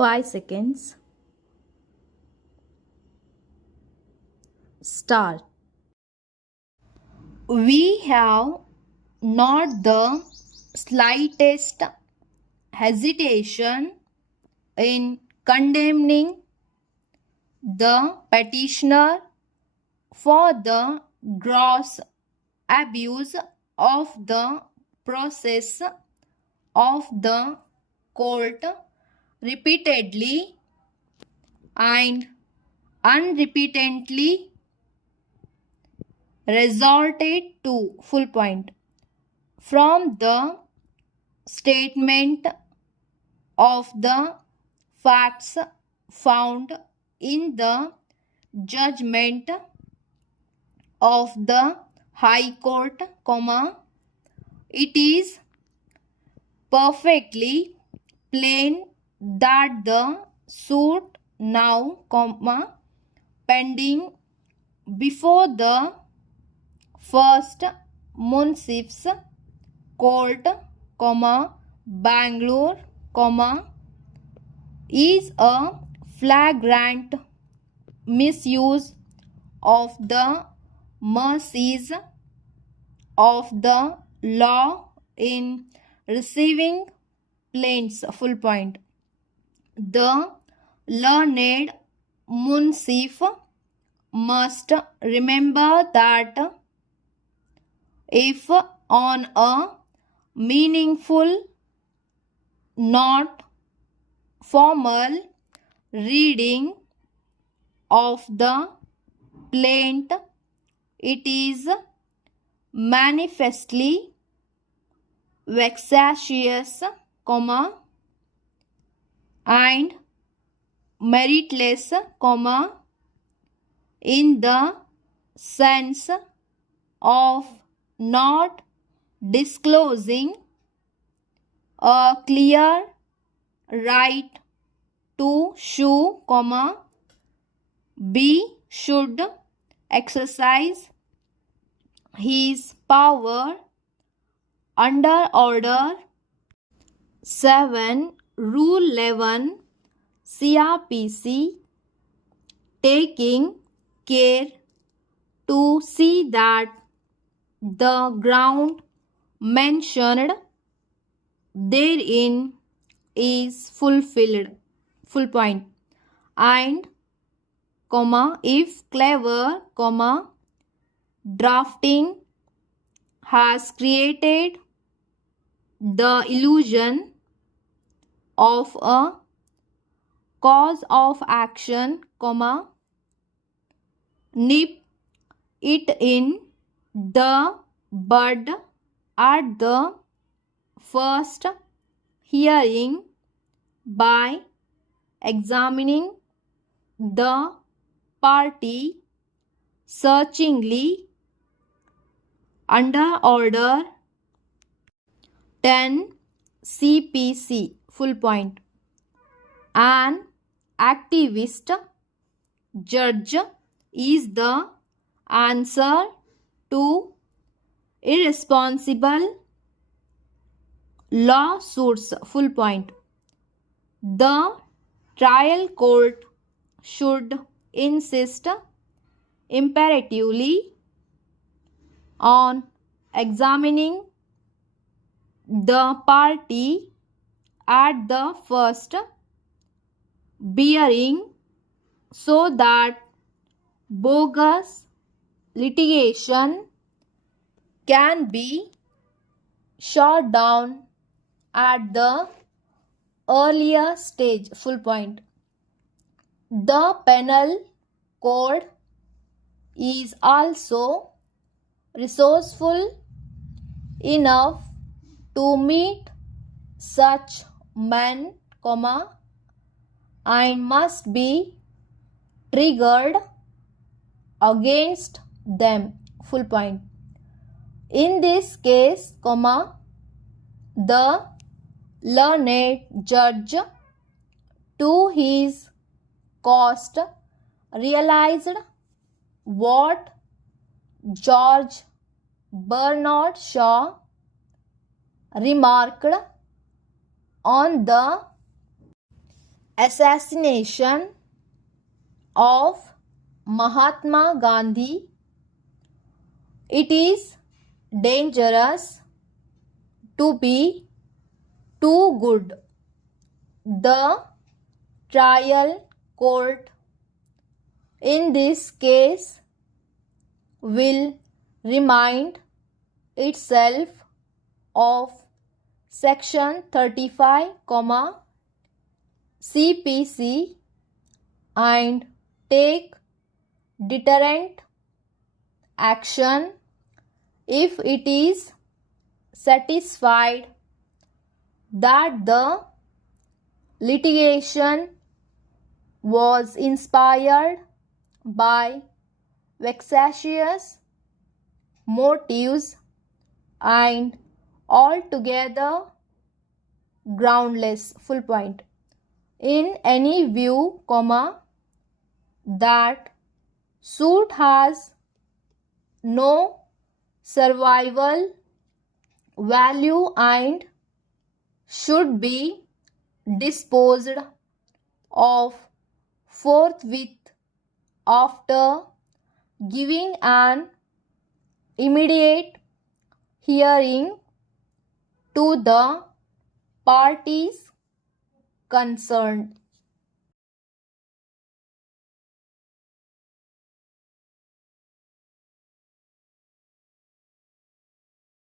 5 seconds. Start. We have not the slightest hesitation in condemning the petitioner for the gross abuse of the process of the court repeatedly and unrepeatedly resorted to from the statement of the facts found in the judgment of the High Court, it is perfectly plain that the suit now, pending before the first Munsif's Court, Bangalore, is a flagrant misuse of the mercies of the law in receiving plaints. The learned Munsif must remember that if on a meaningful, not formal reading of the plaint, it is manifestly vexatious, and meritless, in the sense of not disclosing a clear right to sue, B should exercise his power under Order 7, Rule 11, CRPC, taking care to see that the ground mentioned therein is fulfilled, and, if clever, drafting has created the illusion of a cause of action, nip it in the bud at the first hearing by examining the party searchingly under Order 10 CPC, An activist judge is the answer to irresponsible lawsuits, The trial court should insist imperatively on examining the party at the first hearing so that bogus litigation can be shot down at the earlier stage, The penal code is also resourceful enough to meet such men, and must be triggered against them, In this case, the learned judge, to his cost, realized what George Bernard Shaw remarked on the assassination of Mahatma Gandhi. It is dangerous to be too good. The trial court in this case will remind itself of Section 35, CPC and take deterrent action if it is satisfied that the litigation was inspired by vexatious motives and altogether groundless. Full point. In any view, that suit has no survival value and should be disposed of forthwith after giving an immediate hearing to the parties concerned.